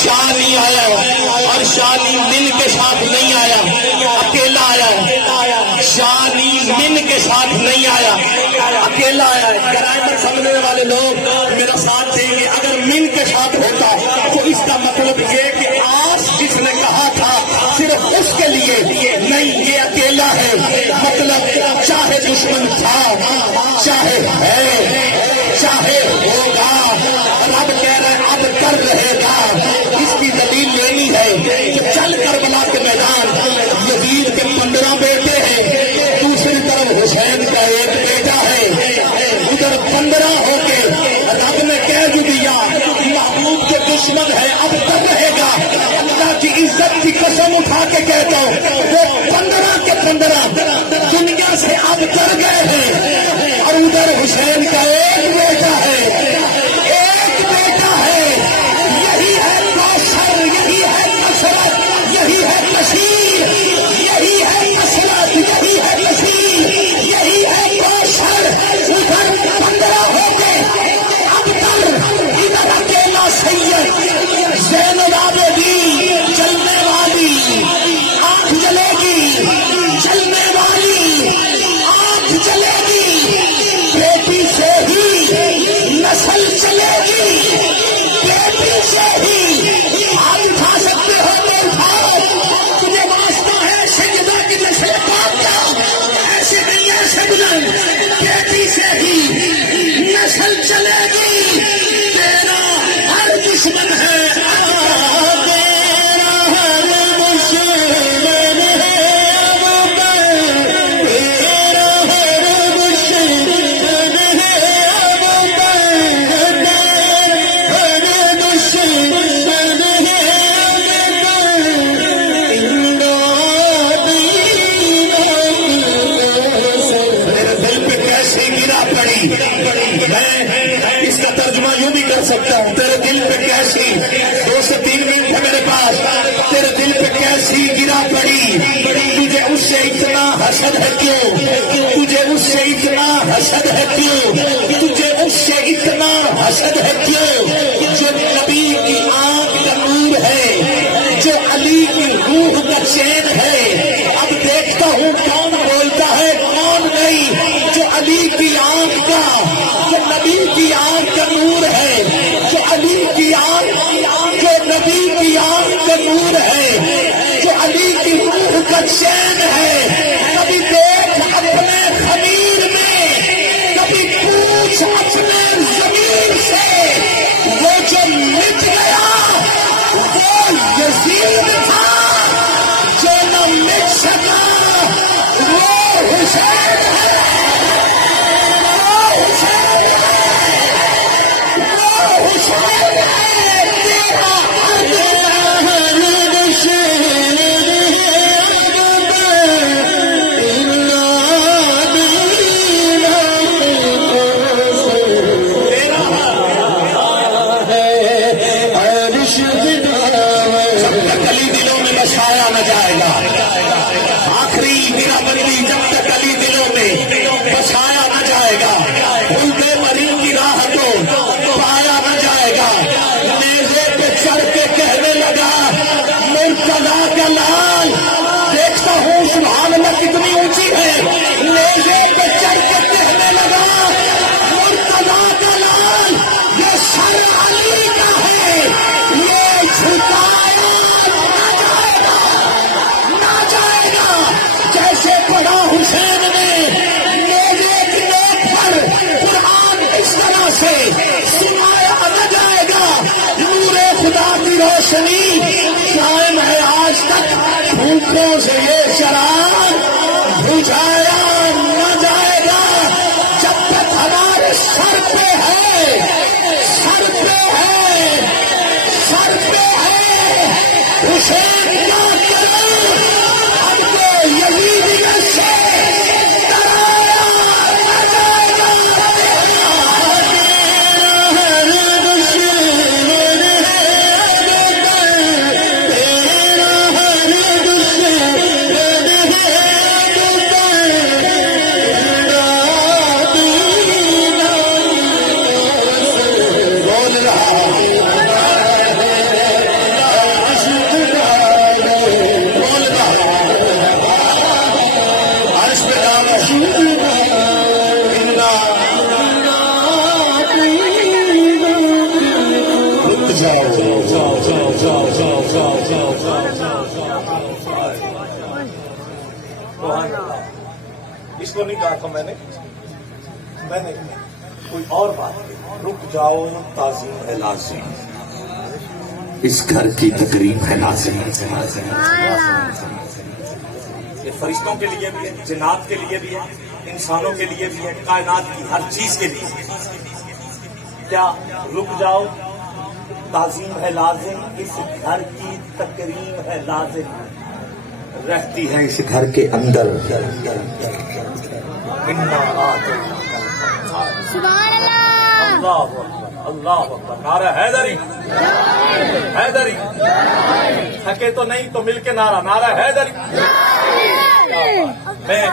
شانی آیا اور شانی من کے ساتھ نہیں آیا، اکیلا آیا. شانی من کے ساتھ نہیں آیا، اکیلا آیا. گرامر سمجھنے والے لوگ میرا ساتھ دیں گے. اگر من کے ساتھ ہوتا تو اس کا مطلب یہ کہ آج جس نے کہا تھا صرف اس کے لیے نہیں، یہ اکیلا ہے. مطلب چاہے دشمن تھا، چاہے ہے، چاہے ہوگا، رب کہہ رہے اب کر رہے گا. اس کی دلیل لینی ہے کہ چل کربلا کے میدان یزید کے 15 بیٹے ہیں، دوسری طرف حسین کا ایک بیٹا ہے. ادھر 15 ہو کے رب نے کہہ دیا محبوب کے دشمن ہے اب کر رہے گا. اللہ کی عزت کی قسم اٹھا کے کہتا ہوں وہ 15 کے 15 دنیا سے اب کر گئے ہیں. اور ادھر حسین کا ایک بیٹا ہے، حسد ہے کیوں تجھے اس سے اتنا حسد ہے کیوں تجھے اس سے اتنا حسد ہے کیوں جو نبی کی آنکھ کا نور ہے، جو علی کی روح کا چین ہے. اب دیکھتا ہوں کون بولتا ہے کون نہیں. جو علی کی آنکھ کا، جو نبی کی آنکھ کا نور ہے، جو علی کی آنکھ، جو نبی کی آنکھ کا نور ہے، جو علی کی روح کا چین ہے. کبھی دیکھ اپنے خمیر میں، کبھی پوچھ اپنے ضمیر سے، وہ جو مٹ گیا وہ یزید تھا، جو نہ مٹ سکا وہ حسین ہے. وہ حسین ہے، وہ حسین ہے. تیرا قائم ہے آج تک. بھوکوں سے یہ چراغ بجھایا نہ جائے گا جب تک ہمارے سر پہ ہے، سر پہ ہے، سر پہ ہے. حسین کا کرم ہم کو یزیدیت سے ڈرایا نہ جائے گا. اس کو نہیں کہا تھا میں نے کوئی اور بات کی. رک جاؤ تعظیم ہے لازم، اس گھر کی تقریب ہے لازم. یہ فرشتوں کے لیے بھی ہے، جنات کے لیے بھی ہے، انسانوں کے لیے بھی ہے، کائنات کی ہر چیز کے لیے. کیا رک جاؤ تعظیم ہے لازم، اس گھر کی تقریب ہے لازم، رہتی ہے اس گھر کے اندر. سبحان اللہ. اللہ اکبر، اللہ اکبر. نعرہ حیدری، حیدری. تھکے تو نہیں تو مل کے نعرہ، نعرہ حیدری. میں